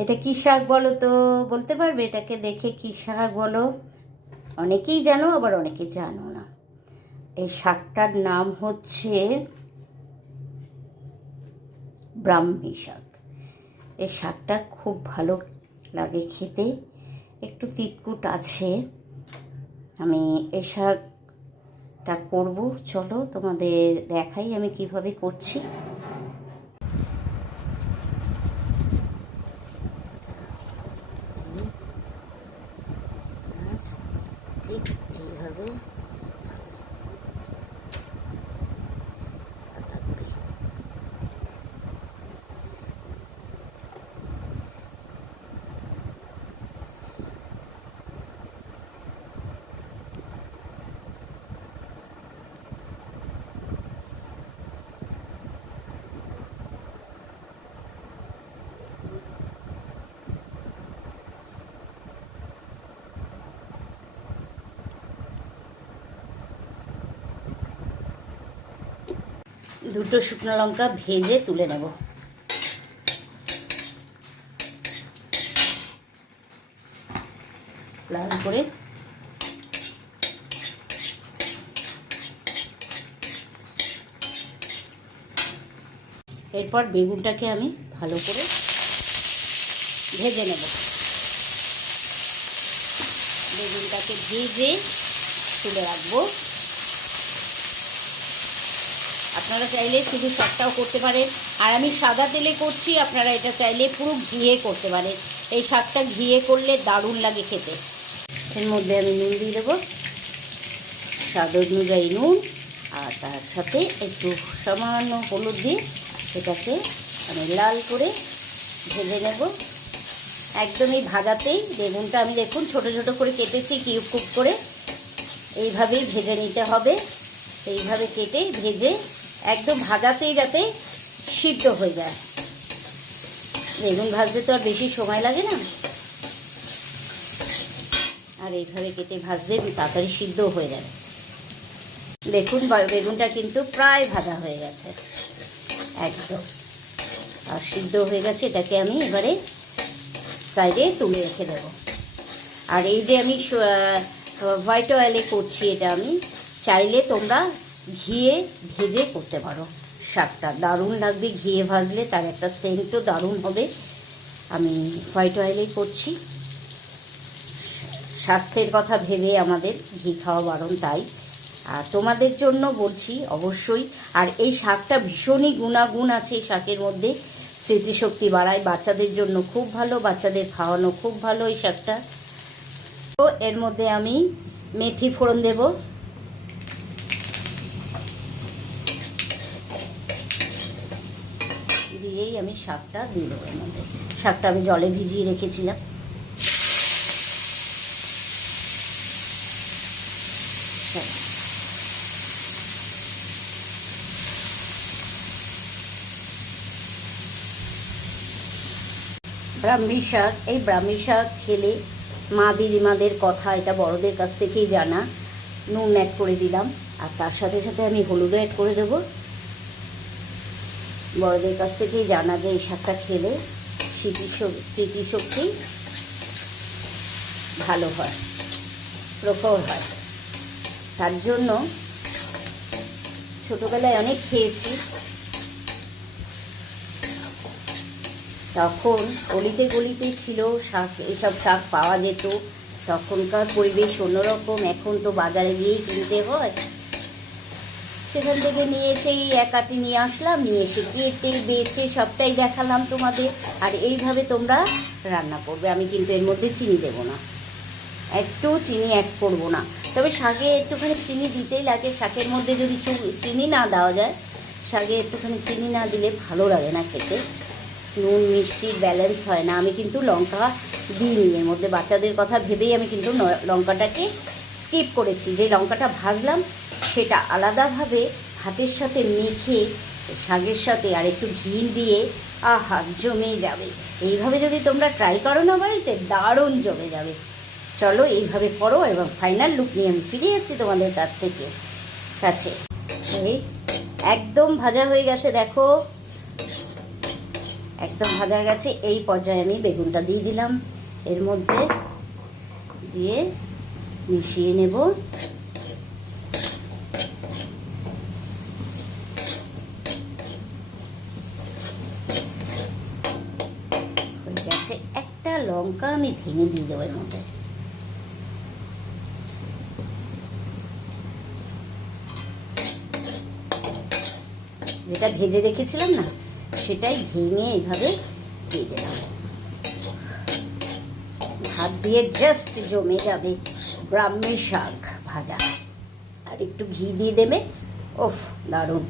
এটা কি শাক বলো তো? বলতে পারবে এটাকে দেখে কি শাক বলো? অনেকেই জানো, আবার অনেকে জানো না। এই শাকটার নাম হচ্ছে ব্রাহ্মী শাক। এই শাকটা খুব ভালো লাগে খেতে। একটু তিতকুট আছে। আমি এই শাকটা করব। চলো তোমাদের দেখাই আমি কীভাবে করছি। ঠিক এইভাবে পাতা করি দুটো শুকনো লঙ্কা ভেজে তুলে নেব। লাল করে এরপর বেগুনটাকে আমি ভালো করে ভেজে নেব। বেগুনটাকে ভেজে তুলে রাখব। আপনারা চাইলে শুধু শাকটাও করতে পারেন। আর আমি সাদা তেলে করছি, আপনারা এটা চাইলে পুরো ঘিয়ে করতে পারেন। এই শাকটা ঘিয়ে করলে দারুণ লাগে খেতে। এর মধ্যে আমি নুন দিয়ে দেবো। স্বাদ অনুযায়ী নুন, আর তার সাথে একটু সামান্য হলুদ দিয়ে সেটাকে আমি লাল করে ভেজে নেব। একদমই ভাজাতেই। বেগুনটা আমি দেখুন ছোট ছোট করে কেটেছি, কিউব কুব করে। এইভাবেই ভেজে নিতে হবে। এইভাবে কেটে ভেজে একদম ভাজাতেই যাতে সিদ্ধ হয়ে যায়। বেগুন ভাজতে তো আর বেশি সময় লাগে না। আর এইভাবে কেটে ভাজলে তাড়াতাড়ি সিদ্ধ হয়ে যাবে। দেখুন বেগুনটা কিন্তু প্রায় ভাজা হয়ে গেছে। একদম। আর সিদ্ধ হয়ে গেছে, এটাকে আমি এবারে সাইডে তুলে রেখে দেবো। আর এই যে আমি হোয়াইট অয়েলে করছি এটা আমি, চাইলে তোমরা ঘিয়ে ভেজে করতে পারো। শাকটা দারুণ লাগবে, ঘিয়ে ভাজলে তার একটা সেন্টও দারুণ হবে। আমি হোয়াইট অয়েলেই করছি। স্বাস্থ্যের কথা ভেবে আমাদের ঘি খাওয়া বারণ তাই। আর তোমাদের জন্য বলছি অবশ্যই, আর এই শাকটা ভীষণই গুণাগুণ আছে এই শাকের মধ্যে। স্মৃতিশক্তি বাড়ায়, বাচ্চাদের জন্য খুব ভালো, বাচ্চাদের খাওয়ানো খুব ভালো এই শাকটা। তো এর মধ্যে আমি মেথি ফোড়ন দেবো। দিয়েই আমি শাকটা দিয়ে দেবো এর মধ্যে। শাকটা আমি জলে ভিজিয়ে রেখেছিলাম। ব্রাহ্মী শাক, এই ব্রাহ্মী শাক খেলে মা দিদিমাদের কথা, এটা বড়দের কাছ থেকেই জানা। নুন অ্যাড করে দিলাম, আর তার সাথে সাথে আমি হলুদও অ্যাড করে দেবো। বড়দের কাছ থেকেই জানা যে এই শাকটা খেলে স্মৃতি স্মৃতিশক্তি ভালো হয়, প্রখর হয়। তার জন্য ছোটোবেলায় অনেক খেয়েছি। তখন গলিতে গলিতে ছিল শাক, এসব শাক পাওয়া যেত। তখনকার পরিবেশ অন্যরকম, এখন তো বাজারে গিয়েই কিনতে হয়। সেখান থেকে নিয়ে এসেই এক একাটি নিয়ে আসলাম, নিয়ে এসে কেটে, বেছে সবটাই দেখালাম তোমাদের। আর এইভাবে তোমরা রান্না করবে। আমি কিন্তু এর মধ্যে চিনি দেবো না। একটু চিনি অ্যাড করব না। তবে শাকে একটুখানি চিনি দিতেই লাগে। শাকের মধ্যে যদি চিনি না দেওয়া যায়, শাকে একটুখানি চিনি না দিলে ভালো লাগে না খেতে। নুন মিষ্টির ব্যালেন্স হয় না। আমি কিন্তু লঙ্কা দিইনি। এর মধ্যে বাচ্চাদের কথা ভেবেই আমি কিন্তু লঙ্কাটাকে স্কিপ করেছি। যে লঙ্কাটা ভাজলাম সেটা আলাদাভাবে ভাতের সাথে মেখে, শাকের সাথে আর একটু ঘি দিয়ে, আহা, জমে যাবে। এইভাবে যদি তোমরা ট্রাই করো না বাড়িতে, দারুণ জমে যাবে। চলো এইভাবে করো এবং ফাইনাল লুক নিয়ে আমি ফিরে এসেছি তোমাদের কাছ থেকে। কাছে। এই একদম ভাজা হয়ে গেছে, দেখো। একদম ভাজা গেছে। এই পর্যায়ে আমি বেগুনটা দিয়ে দিলাম। এর মধ্যে দিয়ে মিশিয়ে নেব হয়ে গেছে একটা লঙ্কা আমি ভেঙে দিয়ে দেবো এর মধ্যে। যেটা ভেজে রেখেছিলাম না, সেটাই ভেঙে এইভাবে দিয়ে দিলাম। ভাত দিয়ে জাস্ট জমে যাবে ব্রাহ্মী শাক ভাজা। আর একটু ঘি দিয়ে দেবে, ওফ, দারুণ।